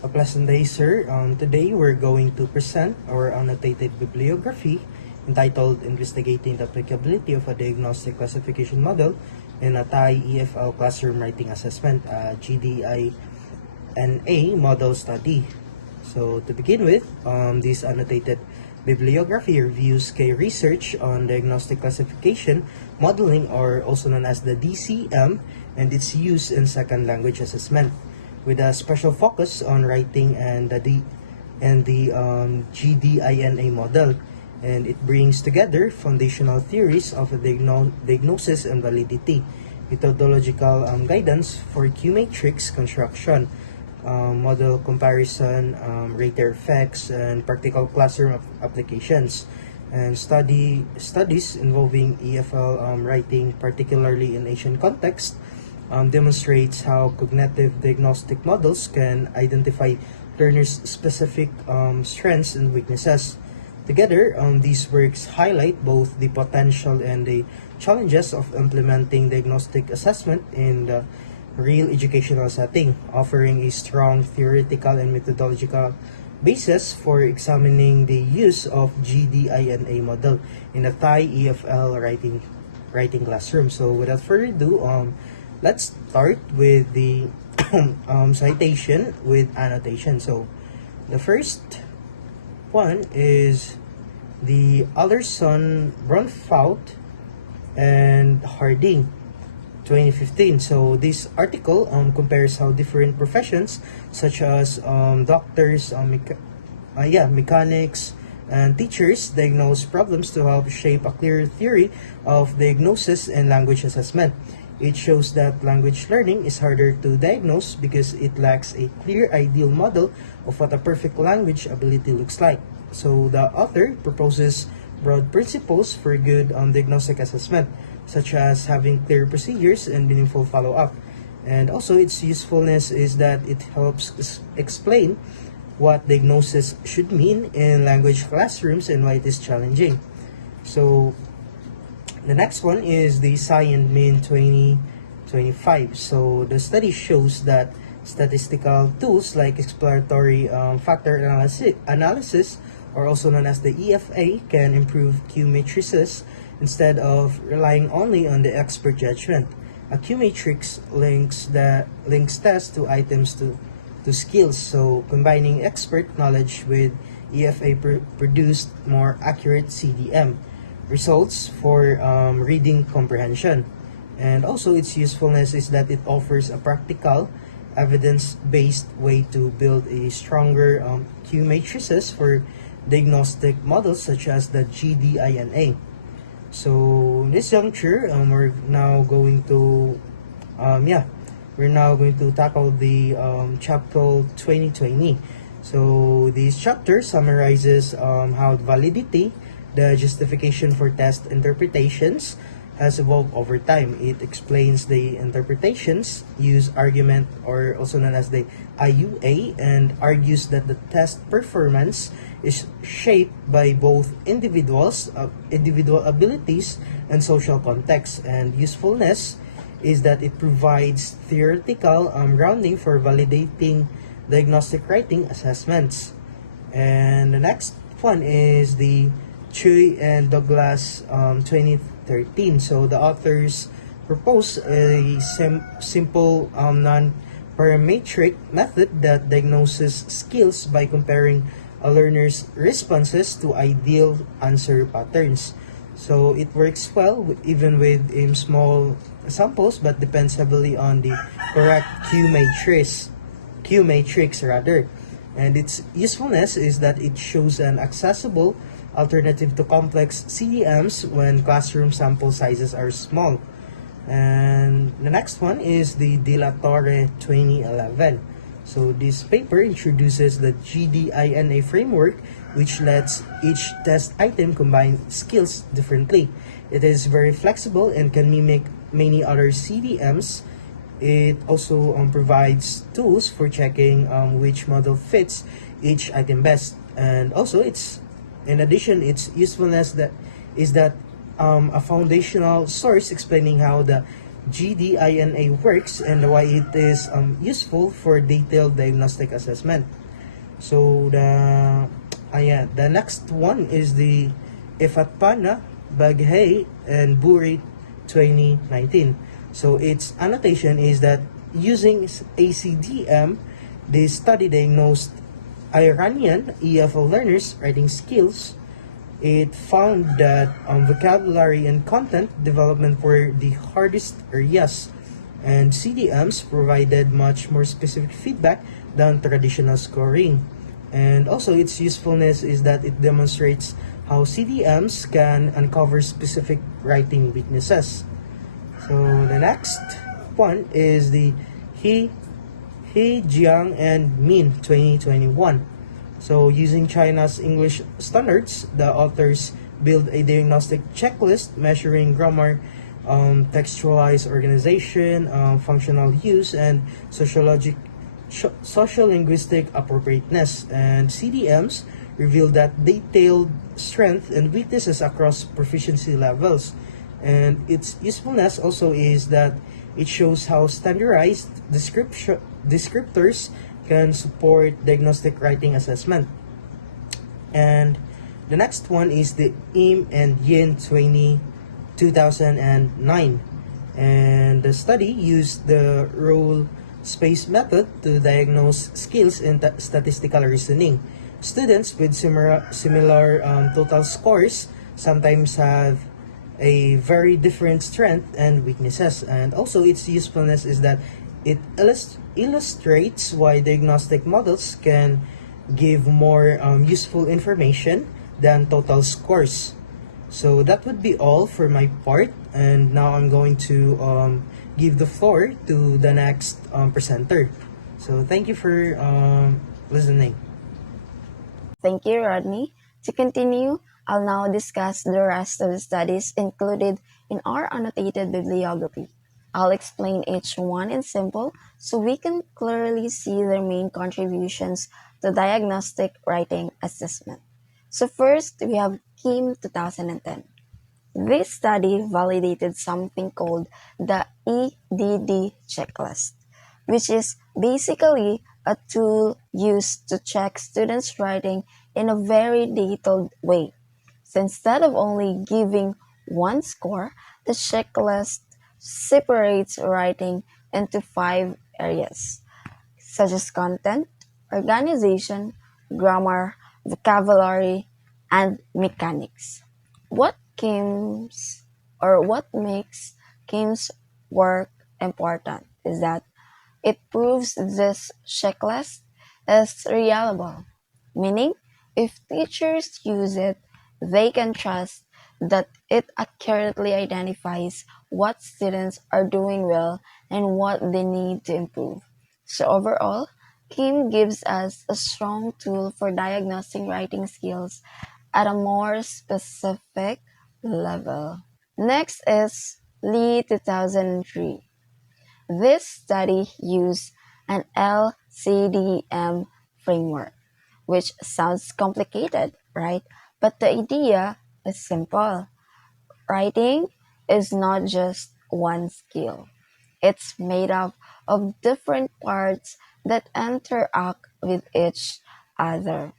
A pleasant day, sir. Today we're going to present our annotated bibliography entitled Investigating the Applicability of a Diagnostic Classification Model in a Thai EFL Classroom Writing Assessment, GDINA Model Study. So to begin with, this annotated bibliography reviews key research on diagnostic classification modeling, or also known as the DCM, and its use in second language assessment, with a special focus on writing and the GDINA model, and it brings together foundational theories of diagnosis and validity, methodological guidance for Q-matrix construction, model comparison, rater effects, and practical classroom applications, and studies involving EFL writing, particularly in Asian context, demonstrates how cognitive diagnostic models can identify learners' specific strengths and weaknesses. Together, these works highlight both the potential and the challenges of implementing diagnostic assessment in the real educational setting, offering a strong theoretical and methodological basis for examining the use of GDINA model in a Thai EFL writing classroom. So without further ado, let's start with the citation with annotation. So the first one is the Alderson, Brunfout, and Harding, 2015. So this article compares how different professions such as doctors, mechanics, and teachers diagnose problems to help shape a clear theory of diagnosis and language assessment. It shows that language learning is harder to diagnose because it lacks a clear ideal model of what a perfect language ability looks like. So the author proposes broad principles for good diagnostic assessment, such as having clear procedures and meaningful follow-up. And also its usefulness is that it helps explain what diagnosis should mean in language classrooms and why it is challenging. So the next one is the Science Min 2025. So the study shows that statistical tools like exploratory factor analysis, or also known as the EFA, can improve Q matrices instead of relying only on the expert judgment. A Q matrix links tests to items to skills, so combining expert knowledge with EFA produced more accurate CDM results for reading comprehension. And also its usefulness is that it offers a practical, evidence-based way to build a stronger Q matrices for diagnostic models such as the GDINA. So in this juncture, we're now going to tackle the chapter 2020. So this chapter summarizes how validity, the justification for test interpretations, has evolved over time. It explains the interpretations, use argument, or also known as the IUA, and argues that the test performance is shaped by both individual abilities and social context. And usefulness is that it provides theoretical grounding for validating diagnostic writing assessments. And the next one is the Chui and Douglas 2013. So the authors propose a simple non-parametric method that diagnoses skills by comparing a learner's responses to ideal answer patterns. So it works well even with small samples, but depends heavily on the correct Q matrix rather. And its usefulness is that it shows an accessible alternative to complex CDMs when classroom sample sizes are small. And the next one is the De La Torre 2011. So this paper introduces the GDINA framework, which lets each test item combine skills differently. It is very flexible and can mimic many other CDMs. It also provides tools for checking which model fits each item best. And also in addition, its usefulness is that a foundational source explaining how the GDINA works and why it is useful for detailed diagnostic assessment. So the next one is the Ifatpana, Baghay, and Buri 2019. So its annotation is that using ACDM, the study diagnosed Iranian EFL learners' writing skills. It found that vocabulary and content development were the hardest areas, and CDMs provided much more specific feedback than traditional scoring. And also, its usefulness is that it demonstrates how CDMs can uncover specific writing weaknesses. So the next one is the He, Jiang, and Min 2021. So using China's English standards, the authors build a diagnostic checklist measuring grammar, textualized organization, functional use, and social linguistic appropriateness. And CDMs reveal that detailed strength and weaknesses across proficiency levels. And its usefulness also is that it shows how standardized descriptors can support diagnostic writing assessment. And the next one is the Im and Yin 2009. And the study used the role space method to diagnose skills in statistical reasoning. Students with similar total scores sometimes have a very different strength and weaknesses. And also its usefulness is that it illustrates why diagnostic models can give more useful information than total scores. So that would be all for my part, and now I'm going to give the floor to the next presenter. So thank you for listening. Thank you, Rodney. To continue, I'll now discuss the rest of the studies included in our annotated bibliography. I'll explain each one in simple so we can clearly see their main contributions to diagnostic writing assessment. So first, we have Kim 2010. This study validated something called the EDD checklist, which is basically a tool used to check students' writing in a very detailed way. So instead of only giving one score, the checklist separates writing into 5 areas, such as content, organization, grammar, vocabulary, and mechanics. What Kim's what makes Kim's work important is that it proves this checklist is reliable, meaning if teachers use it, they can trust that it accurately identifies what students are doing well and what they need to improve. So overall, Kim gives us a strong tool for diagnosing writing skills at a more specific level. Next is Lee 2003. This study used an LCDM framework, which sounds complicated, right? But the idea is simple. Writing is not just one skill. It's made up of different parts that interact with each other.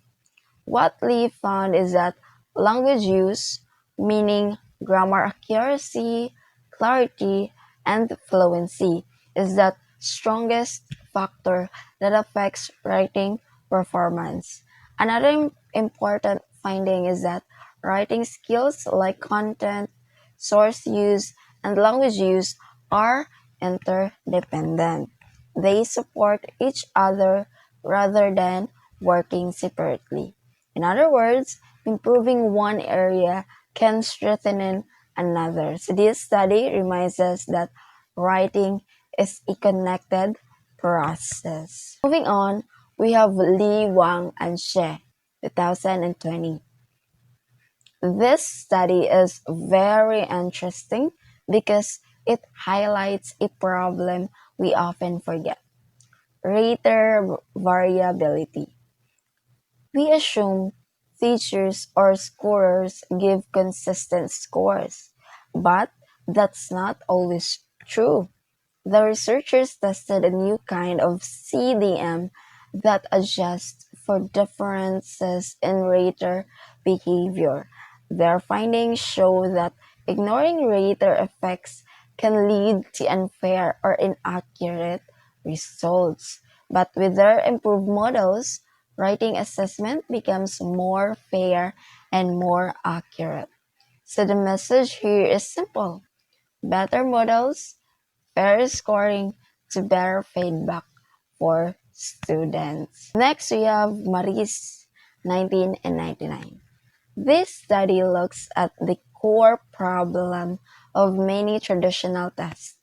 What Lee found is that language use, meaning grammar accuracy, clarity, and fluency, is the strongest factor that affects writing performance. Another important finding is that writing skills like content, source use, and language use are interdependent. They support each other rather than working separately. In other words, improving one area can strengthen another. So this study reminds us that writing is a connected process. Moving on, we have Li Wang and She, 2020. This study is very interesting because it highlights a problem we often forget: rater variability. We assume teachers or scorers give consistent scores, but that's not always true. The researchers tested a new kind of CDM that adjusts for differences in rater behavior. Their findings show that ignoring rater effects can lead to unfair or inaccurate results. But with their improved models, writing assessment becomes more fair and more accurate. So the message here is simple: better models, fair scoring to better feedback for students. Next, we have Maris 19 and 99. This study looks at the core problem of many traditional tests.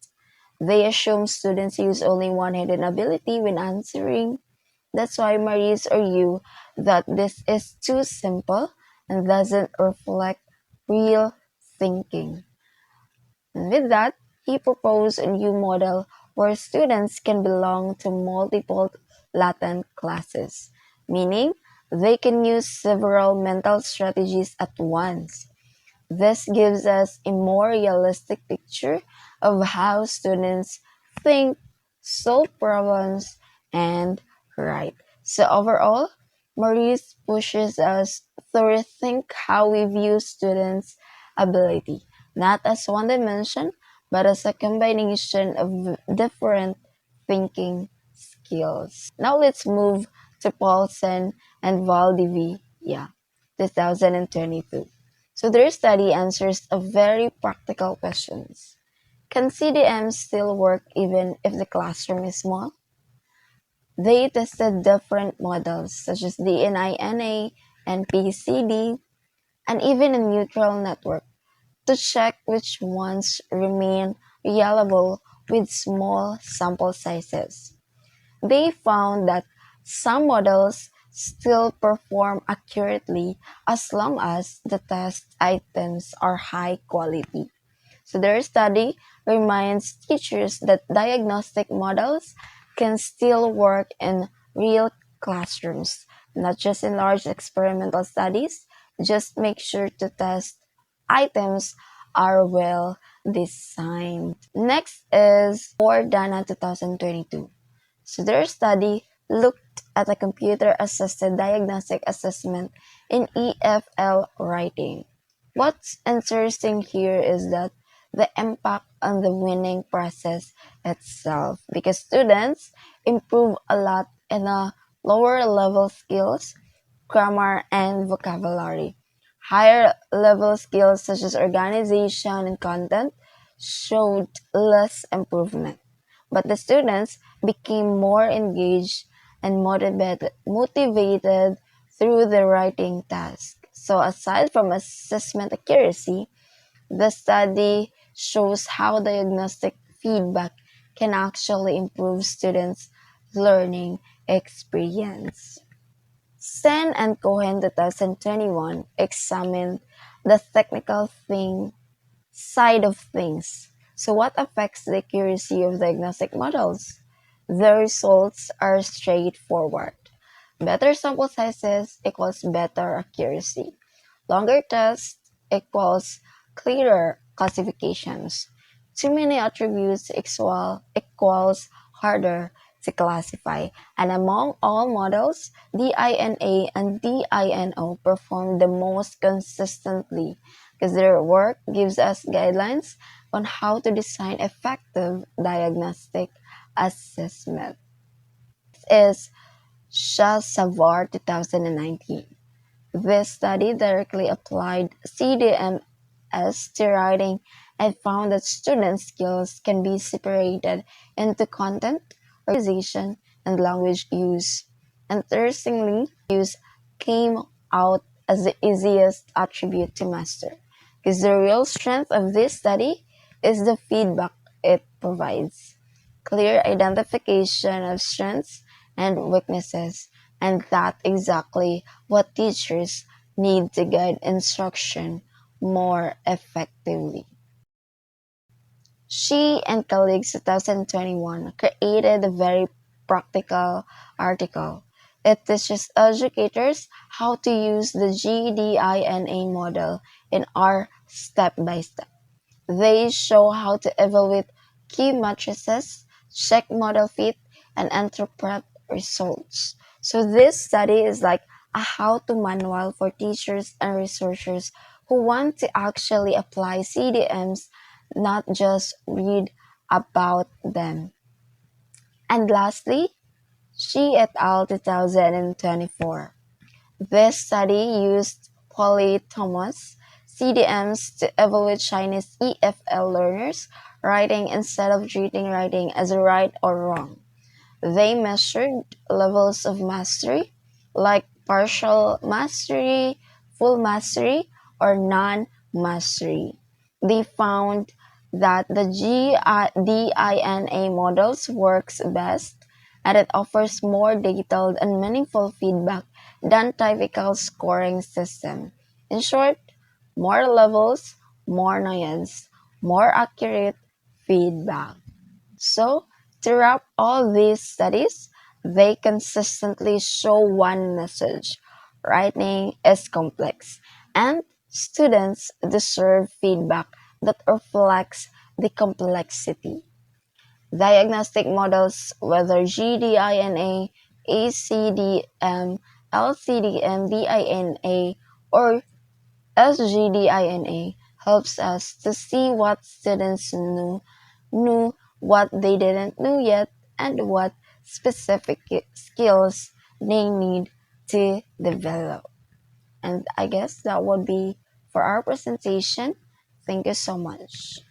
They assume students use only one hidden ability when answering. That's why Maris argues that this is too simple and doesn't reflect real thinking. And with that, he proposed a new model where students can belong to multiple latent classes, meaning they can use several mental strategies at once. This gives us a more realistic picture of how students think, solve problems, and write. So overall, Maurice pushes us to rethink how we view students' ability, not as one dimension, but as a combination of different thinking skills. Now let's move to Paulsen and Valdivia, 2022. So their study answers a very practical questions. Can CDM still work even if the classroom is small? They tested different models such as DNINA and PCD and even a neutral network to check which ones remain reliable with small sample sizes. They found that some models still perform accurately as long as the test items are high quality. So their study reminds teachers that diagnostic models can still work in real classrooms, not just in large experimental studies. Just make sure to test items are well designed. Next is Ordana 2022. So their study looked at a computer-assisted diagnostic assessment in EFL writing. What's interesting here is that the impact on the winning process itself, because students improve a lot in a lower level skills, grammar, and vocabulary. Higher level skills such as organization and content showed less improvement, but the students became more engaged and motivated through the writing task. So aside from assessment accuracy, the study shows how diagnostic feedback can actually improve students' learning experience. Sen and Cohen 2021 examined the technical side of things. So what affects the accuracy of diagnostic models? The results are straightforward. Better sample sizes equals better accuracy. Longer tests equals clearer classifications. Too many attributes equals harder to classify. And among all models, DINA and DINO perform the most consistently because their work gives us guidelines on how to design effective diagnostic assessment. This is Shah Savar 2019. This study directly applied CDMS to writing and found that student skills can be separated into content, organization, and language use. Interestingly, use came out as the easiest attribute to master, because the real strength of this study is the feedback it provides. Clear identification of strengths and weaknesses, and that's exactly what teachers need to guide instruction more effectively. She and colleagues 2021 created a very practical article. It teaches educators how to use the GDINA model in our step by step. They show how to evaluate key matrices, check model fit, and interpret results. So this study is like a how-to manual for teachers and researchers who want to actually apply CDMs, not just read about them. And lastly, Shi et al. 2024. This study used polytomous CDMs to evaluate Chinese EFL learners' writing instead of treating writing as right or wrong. They measured levels of mastery, like partial mastery, full mastery, or non mastery. They found that the GDINA models works best and it offers more detailed and meaningful feedback than typical scoring system. In short, more levels, more nuance, more accurate feedback. So, to wrap all these studies, they consistently show one message: writing is complex, and students deserve feedback that reflects the complexity. Diagnostic models, whether GDINA, ACDM, LCDM, DINA, or SGDINA, helps us to see what students knew, what they didn't know yet, and what specific skills they need to develop. And I guess that would be for our presentation. Thank you so much.